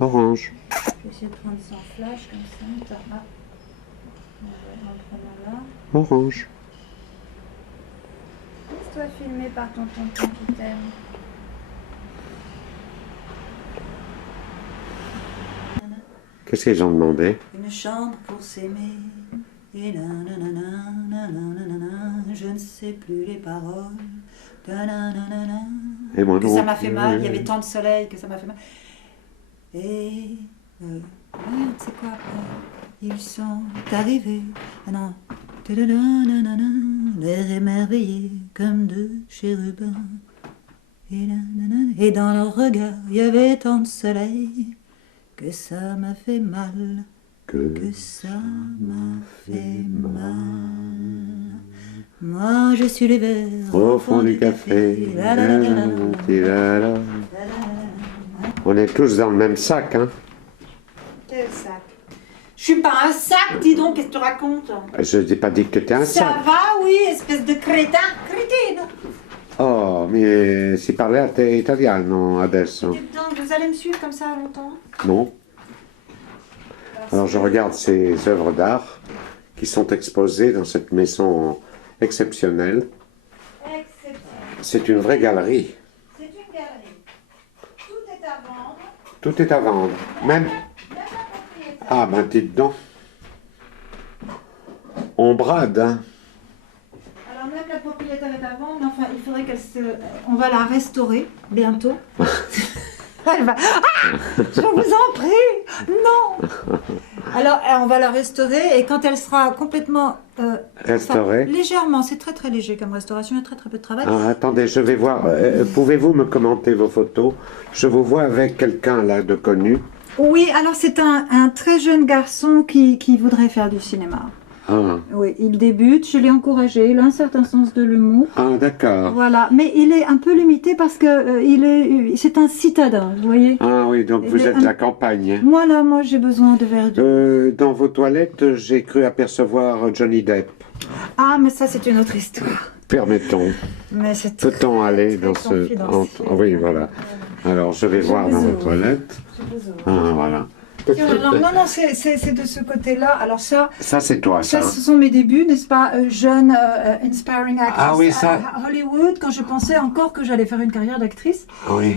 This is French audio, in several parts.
Orange. Je vais essayer de prendre sans flash comme ça. Ah. En prenant là. Orange. Laisse-toi filmer par ton tonton qui t'aime. Qu'est-ce qu'ils ont demandé? Une chambre pour s'aimer. Et nanana, nanana, je ne sais plus les paroles. Nanana, Et moi que non ça m'a fait plus. mal, il y avait tant de soleil que ça m'a fait mal. Et c'est quoi après? Ils sont arrivés. Ah non. Tadadadadada, l'air émerveillé comme deux chérubins. Et dans leur regard, il y avait tant de soleil que ça m'a fait mal. Que ça m'a fait mal. Moi je suis les vers Au fond du café. On est tous dans le même sac, hein? Quel sac? Je suis pas un sac, dis donc, qu'est-ce que tu racontes? Je n'ai pas dit que tu étais un Ça sac. va, oui, espèce de crétin, crétine. Oh, mais si parlate italiano adesso. Dites donc, vous allez me suivre comme ça longtemps? Non. Alors je regarde ces œuvres d'art qui sont exposées dans cette maison exceptionnelle. Exceptionnel. C'est une vraie galerie. C'est une galerie. Tout est à vendre. Tout est à vendre. Même... Même la propriétaire. Ah, ben dites donc. On brade, hein. Alors même la propriétaire est à vendre, mais enfin il faudrait qu'elle se... On va la restaurer bientôt. Elle va... Ah, je vous en prie. Non. Alors on va la restaurer et quand elle sera complètement... Restaurée. Légèrement, c'est très très léger comme restauration, il y a très très peu de travail. Ah, attendez, je vais voir. Pouvez-vous me commenter vos photos? Je vous vois avec quelqu'un là de connu. Oui, alors c'est un très jeune garçon qui voudrait faire du cinéma. Ah, Oui, il débute, je l'ai encouragé, il a un certain sens de l'humour. ah d'accord. Voilà, mais il est un peu limité parce que c'est un citadin, vous voyez. Ah oui, donc vous Il est êtes de la campagne. Moi j'ai besoin de verdure. Dans vos toilettes, j'ai cru apercevoir Johnny Depp. Ah, mais ça c'est une autre histoire. Permettons. Mais c'est Peut-on aller très dans ce... confidentiel. Oui, voilà. Alors, je vais voir dans vos toilettes. Je vous ouvre. Ah, voilà. Non, c'est de ce côté-là. Alors ça, Ça, c'est toi, ça. ce sont mes débuts, n'est-ce pas, jeune inspiring actress Ah oui, ça- à Hollywood, quand je pensais encore que j'allais faire une carrière d'actrice. Oui.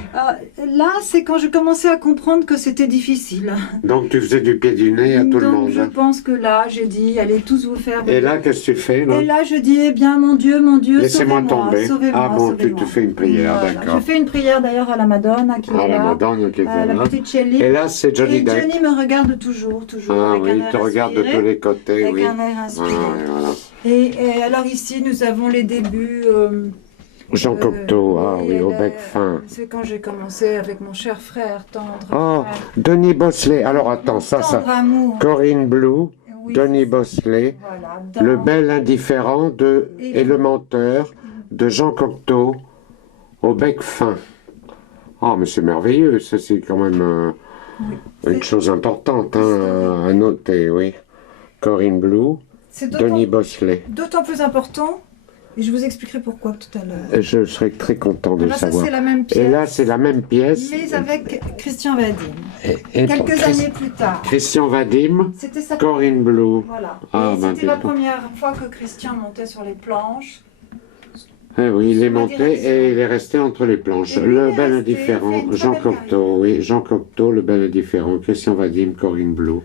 Là, c'est quand je commençais à comprendre que c'était difficile. Donc, tu faisais du pied du nez à tout le Donc monde. je pense que là, j'ai dit, allez tous vous faire... Et là, qu'est-ce que tu fais, là? Et là, je dis, eh bien, mon Dieu, Laissez-moi sauvez-moi, tomber. sauvez-moi, Ah bon, tu sauvez-moi. te fais une prière, Voilà. d'accord. Je fais une prière d'ailleurs à la Madonna qui Ah, est la là, Madonna qui est à la là. petite Shelley. Et là, c'est Johnny Et Depp. Johnny me regarde toujours, Ah avec oui, un il air te regarde de inspiré, tous les côtés, avec oui. un air Ah, inspiré. et voilà. Et alors ici, nous avons les débuts... Jean Cocteau, ah oui, au là, bec fin. C'est quand j'ai commencé avec mon cher frère tendre. Oh, frère, Denis Bosley. Alors, attends, ça... tendre amour. Corinne Blue, Oui, Denis c'est- Bosley, Voilà, Le dans- bel indifférent et le menteur de Jean Cocteau, au bec fin. Oh, mais c'est merveilleux, ça c'est quand même une chose importante hein, à noter, oui. Corinne Blue, C'est Denis Bosley. d'autant plus important, et je vous expliquerai pourquoi tout à l'heure. Et je serais très content de Là, ça savoir. c'est la même pièce, Et là, c'est la même pièce. mais avec Christian Vadim. Et Quelques années plus tard. Christian Vadim, C'était sa... Corinne Blue. Voilà. Ah, Et ben, c'était la dis donc. première fois que Christian montait sur les planches. Eh oui, il est Sur la monté direction. et il est resté entre les planches. Et lui, Le il est bel resté, il indifférent, fait une très Jean belle Cocteau, oui, Jean Cocteau, le bel indifférent, Christian Vadim, Corinne Blue.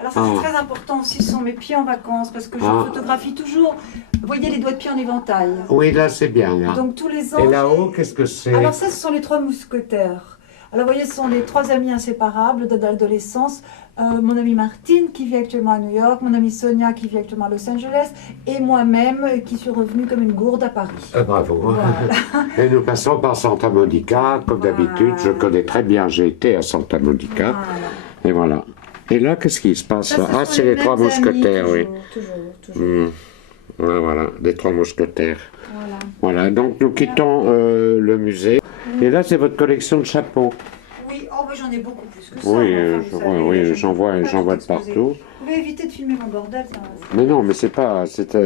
Alors ça Ah. c'est très important aussi, ce sont mes pieds en vacances, parce que je Ah. photographie toujours, vous voyez les doigts de pied en éventail. Oui, là c'est bien. Là. Donc tous les ans... Et là-haut, j'ai- qu'est-ce que c'est? Alors ça, ce sont les trois mousquetaires. Alors vous voyez, ce sont les trois amis inséparables de l'adolescence. Mon amie Martine qui vit actuellement à New York, mon amie Sonia qui vit actuellement à Los Angeles, et moi-même qui suis revenue comme une gourde à Paris. Bravo. Voilà. Et nous passons par Santa Monica, comme d'habitude. Je connais très bien, j'ai été à Santa Monica. Voilà. Et voilà. Et là, qu'est-ce qui se passe Ça, là? ce Ah, sont c'est les trois mêmes mousquetaires, amis, oui. toujours. Hmm. Ouais, voilà, les trois mousquetaires. Voilà. Voilà, donc nous quittons le musée. Et là, c'est votre collection de chapeaux. Oui, oh, mais j'en ai beaucoup plus que ça. Oui, enfin, vous savez, oui, je j'en peux vois, pas j'en tout vois de exposer. partout. Vous pouvez éviter de filmer mon bordel, ça. Mais non, mais c'est pas, c'est très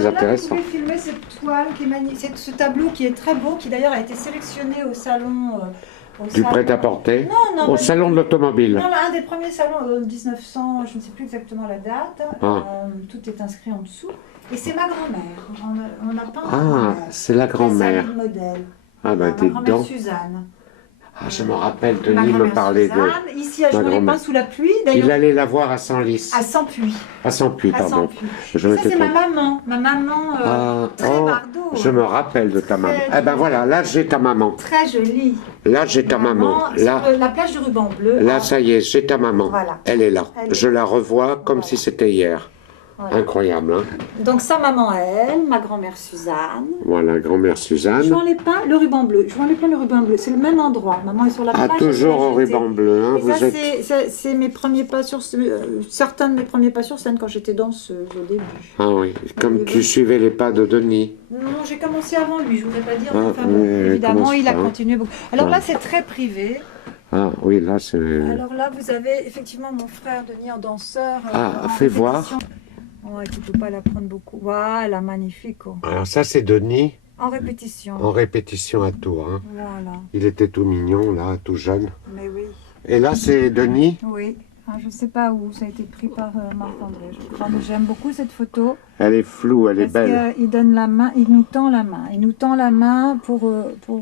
Alors là, intéressant. vous pouvez filmer cette toile qui est magnifique, ce tableau qui est très beau, qui d'ailleurs a été sélectionné au salon Du salon. prêt-à-porter? Non, non. Au salon de l'automobile. Non, là, un des premiers salons, 1900, je ne sais plus exactement la date. Tout est inscrit en dessous. Et c'est ma grand-mère. On a peint ma Ah, grand-mère. c'est la grand-mère. Le modèle. Ah bah Ma dis grand-mère donc. Suzanne. Ah, je me rappelle, Ma Denis me grand-mère parlait de... Suzanne. Ici, je ma l'ai peint grand-mère. sous la pluie. Il D'ailleurs, allait la voir à Senlis. à Sampuy. À Sampuy, À pardon. Sampuy. Je Ça, m'étais c'est ma trompé. maman. Ma maman, très bardo. Je me rappelle de ta maman. Eh ben voilà, là j'ai ta maman. Très jolie. Là j'ai ta maman. Là, Sur la plage du ruban bleu. là ça y est, j'ai ta maman. Voilà. Elle est là. Elle est Je la revois comme Voilà. si c'était hier. Voilà. Incroyable, hein? Donc sa maman, elle, ma grand-mère Suzanne. Voilà, grand-mère Suzanne. Jouant les pins, le ruban bleu. Jouant les pins, le ruban bleu. C'est le même endroit. Maman est sur la Ah, plage. toujours au elle était- ruban bleu, hein? Et Vous ça, êtes... c'est mes premiers pas sur... certains de mes premiers pas sur scène quand j'étais danseuse au début. Ah oui, comme Oui, tu oui. suivais les pas de Denis. Non, j'ai commencé avant lui, je voudrais pas dire. Ah, mais enfin, bon, oui, évidemment, commence il a pas, hein. continué beaucoup. Alors Ouais. là, c'est très privé. Ah oui, là c'est... Alors là, vous avez effectivement mon frère Denis en danseur. Ah, en fais répétition. voir. Ouais, tu peux pas la prendre beaucoup. Voilà, magnifique. Oh. Alors ça c'est Denis En répétition. en répétition à Tours. Hein. Voilà. Il était tout mignon là, tout jeune. Mais oui. Et là c'est Denis. Oui. Ah, je ne sais pas où, ça a été pris par Marc-André, je crois, mais j'aime beaucoup cette photo. Elle est floue, elle est Parce belle. qu'il donne la main, il nous tend la main. Il nous tend la main pour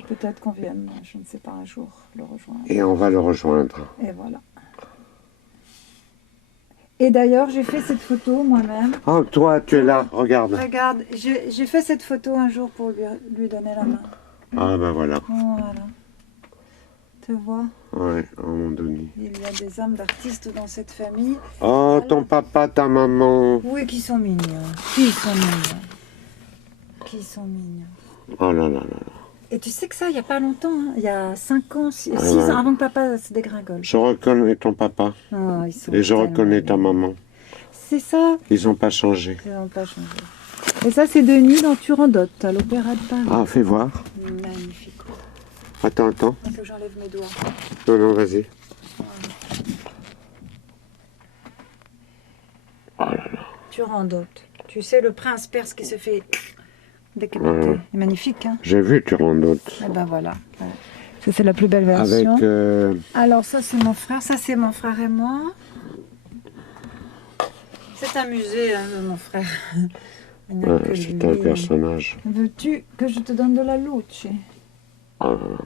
peut-être qu'on vienne, je ne sais pas, un jour le rejoindre. Et on va le rejoindre. Et voilà. Et d'ailleurs, j'ai fait cette photo moi-même. Oh, toi, tu es là, regarde. Regarde, j'ai fait cette photo un jour pour lui donner la main. Ah ben voilà. Voilà. Tu vois, Ouais, oh mon Denis. il y a des âmes d'artistes dans cette famille. Oh, ton papa, ta maman. Oui, qui sont mignons. Qui sont mignons. Qui sont mignons. Oh là là là là. Et tu sais que ça, il n'y a pas longtemps, hein, il y a 5 ans, 6 ouais. ans, avant que papa se dégringole. Je reconnais ton papa. Oh, ils sont Et je tellement reconnais ta mignons. maman. C'est ça, Ils n'ont pas changé. ils n'ont pas changé. Et ça, c'est Denis dans Turandot, à l'Opéra de Paris. Ah, fais voir. Magnifique. Attends, attends. Il faut que j'enlève mes doigts. Non, non, vas-y. Oh là là. Turandot. Tu sais, le prince perse qui se fait décapiter. Ouais. C'est magnifique, hein? J'ai vu Turandot. Et ben voilà. Voilà. Ça, c'est la plus belle Avec... version. Alors, ça, c'est mon frère. Ça, c'est mon frère et moi. C'est un musée, hein, de mon frère. Il n'y a que c'est un lui. personnage. Veux-tu que je te donne de la luce? Oh là là.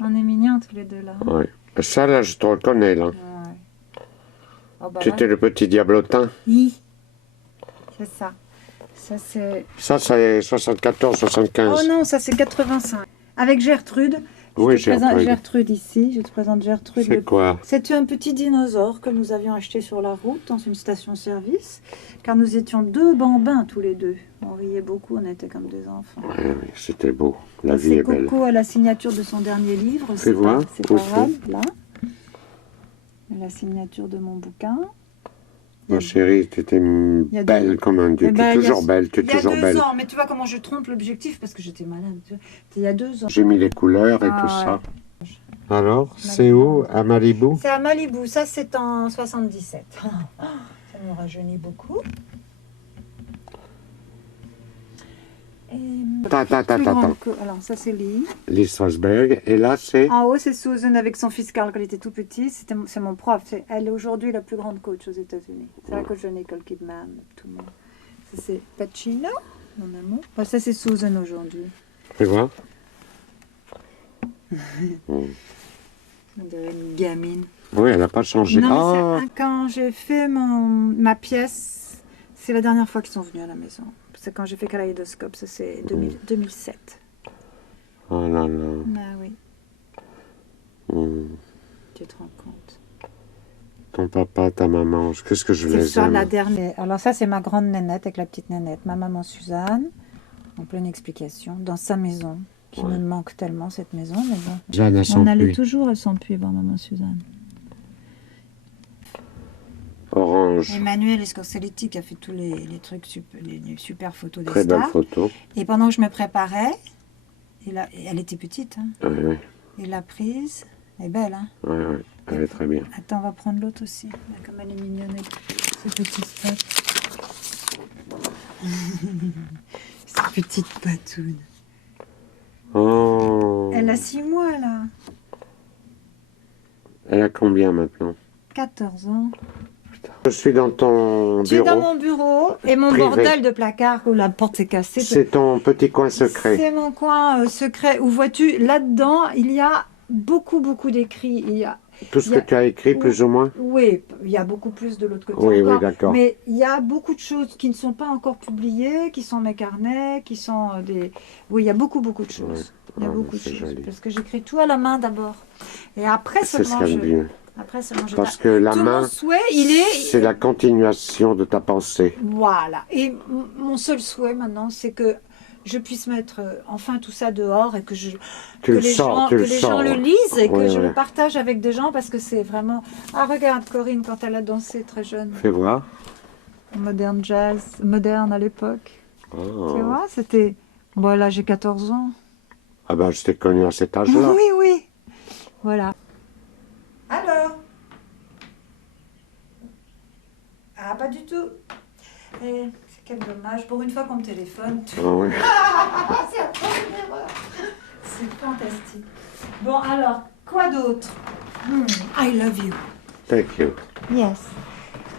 On est mignons tous les deux là. Ouais. Ça, là, je te reconnais, là. Ouais. Oh, bah, Tu étais le petit diablotin. Oui. C'est ça. Ça c'est. Ça, c'est 74, 75. Oh non, ça c'est 85. Avec Gertrude. Oui, Je te présente Gertrude. Gertrude ici. Je te présente Gertrude. C'est quoi? C'est un petit dinosaure que nous avions acheté sur la route dans une station-service, car nous étions deux bambins tous les deux. On riait beaucoup, on était comme des enfants. Oui, oui, c'était beau. La vie C'est est belle. Coco à la signature de son dernier livre. Fais voir, C'est où pas c'est grave, là. La signature de mon bouquin. Ma chérie, tu étais y a belle deux- comme un dieu. Eh Tu ben, es il y a- toujours belle, tu es Il y a toujours 2 belle. ans, mais tu vois comment je trompe l'objectif parce que j'étais malade. Tu vois. Il y a 2 ans. J'ai mis les couleurs et Ah, tout ça. ouais. Alors, c'est où? À Malibu? C'est à Malibu, ça c'est en 77. Ça me rajeunit beaucoup. Et... Attends. Alors ça c'est Lee. Lee Strasberg. Et là, c'est... En haut c'est Susan avec son fils Carl quand il était tout petit. C'est mon prof. Elle est aujourd'hui la plus grande coach aux États-Unis. C'est la coach de Nicole Kidman, tout le monde. Ça c'est Pacino, mon amour. Enfin, ça c'est Susan aujourd'hui. Fais voir. On dirait une gamine. Oui, elle n'a pas changé. Non, Ah, quand j'ai fait ma pièce, c'est la dernière fois qu'ils sont venus à la maison. C'est quand j'ai fait Kaleidoscope, ça c'est 2007. oh là là. Ah oui, Hmm. tu te rends compte. Ton papa, ta maman, qu'est-ce que je C'est les ça la aime. dernière. Alors ça c'est ma grande nénette avec la petite nénette, ma maman Suzanne, en pleine explication, dans sa maison, qui me manque tellement cette maison, mais bon. Jeanne à On allait Sampuy. toujours à Sampuy voir maman Suzanne. Orange. Emmanuel Escorcelletti qui a fait tous les trucs, les super photos des Très belle stars. photo. Et pendant que je me préparais, elle était petite, hein, Oui, oui. il l'a prise. Elle est belle, hein. Oui, oui. Elle est très bien. Attends, on va prendre l'autre aussi. Là, comme elle est mignonne, cette petite patte. Cette petite patoune. Oh. Elle a 6 mois, là. Elle a combien maintenant? 14 ans. Je suis dans ton Tu es dans bureau. mon bureau et mon Privé. bordel de placard où la porte s'est cassée. C'est ton petit coin secret. C'est mon coin secret où vois-tu, là-dedans, il y a beaucoup, beaucoup d'écrits. Tout ce il y a- que tu as écrit, plus ou moins? Oui, il y a beaucoup plus de l'autre côté Oui, encore. oui, d'accord. Mais il y a beaucoup de choses qui ne sont pas encore publiées, qui sont mes carnets, qui sont des... Oui, il y a beaucoup, beaucoup de choses. Il y a Ah, beaucoup de c'est choses. joli. Parce que j'écris tout à la main d'abord. Et après C'est ce seulement qu'il y a de mieux. Après seulement je... Parce que la Tout main, mon souhait, il est... c'est la continuation de ta pensée. Voilà. Et mon seul souhait maintenant, c'est que je puisse mettre enfin tout ça dehors et que Tu que le les sors, gens, tu que le les gens sors. le lisent et que Ouais, je ouais. le partage avec des gens parce que c'est vraiment... Ah, regarde Corinne quand elle a dansé très jeune. Fais voir. Moderne jazz, moderne à l'époque. Ah, Tu vois, c'était... Bon, là, j'ai 14 ans. ah ben, je t'ai connu à cet âge-là. Oui, oui. Voilà. Alors? Ah, pas du tout. Et c'est quel dommage. Pour une fois qu'on me téléphone, tu... Ah, oui. C'est un peu une erreur. C'est fantastique. Bon, alors, quoi d'autre? I love you. Thank you. Yes.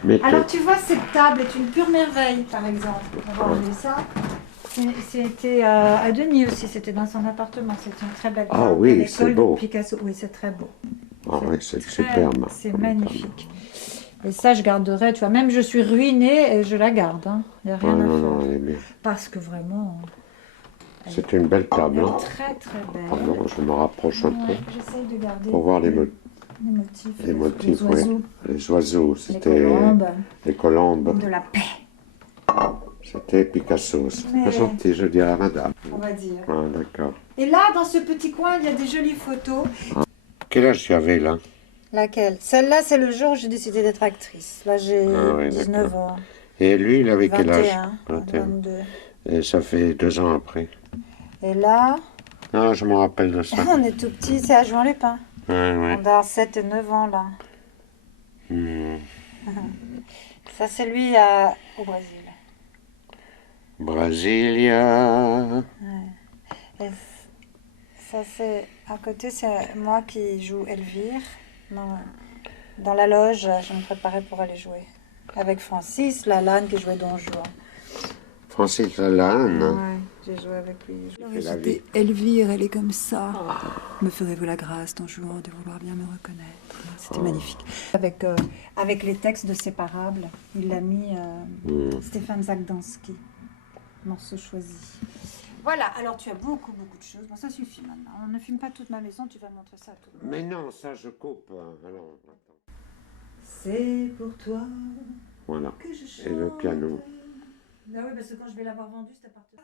Mais Alors, tu vois, cette table est une pure merveille, par exemple. On va enlever ça. C'était à Denis aussi, c'était dans son appartement. C'est une très belle Ah table oui, de l'école c'est beau. de Picasso. Oui, c'est très beau. Ah oui, c'est Très- superbe. C'est magnifique. Et ça, je garderai. Tu vois, même je suis ruinée et je la garde. Il n'y a Ah rien à non, non, faire. elle est bien. Parce que vraiment, C'est une belle table. elle Hein. est très très belle. Pardon, je me rapproche un peu Ouais, j'essaye de garder pour voir les les motifs, les motifs, les oiseaux, Les oiseaux, les c'était colombes, les colombes. de la paix, C'était Picasso. C'est Mais- pas gentil, je dis à la madame. on va dire. Ah, d'accord. Et là, dans ce petit coin, il y a des jolies photos. Quel âge tu avais là? Laquelle? Celle-là, c'est le jour où j'ai décidé d'être actrice. Là, j'ai Ah oui, 19 ans. Et lui, il avait quel âge? 21, 22. Et ça fait 2 ans après. Et là, Ah, je me rappelle de ça. on est tout petit, c'est à Juan-les-Pins. Ouais, ouais. On a 7 et 9 ans, là. Hmm. Ça, c'est lui au Brésil. Brasilia. Et ça, c'est à côté, c'est moi qui joue Elvire. Dans la loge, je me préparais pour aller jouer. Avec Francis Lalanne qui jouait Don Juan. Francis Lalanne. Ouais, j'ai joué avec lui. fait la vie. Elvire, elle est comme ça. Me ferez-vous la grâce, Don Juan, de vouloir bien me reconnaître. C'était magnifique. Avec les textes de Séparables, il l'a mis Stéphane Zagdanski. Morceau choisi. Voilà, alors tu as beaucoup, beaucoup de choses. Bon, ça suffit maintenant. On ne filme pas toute ma maison, tu vas montrer ça à tout le monde. Mais non, ça je coupe. Alors, attends. C'est pour toi Voilà. que je chante. Et le piano. Ah oui, parce que quand je vais l'avoir vendu, c'est à partir.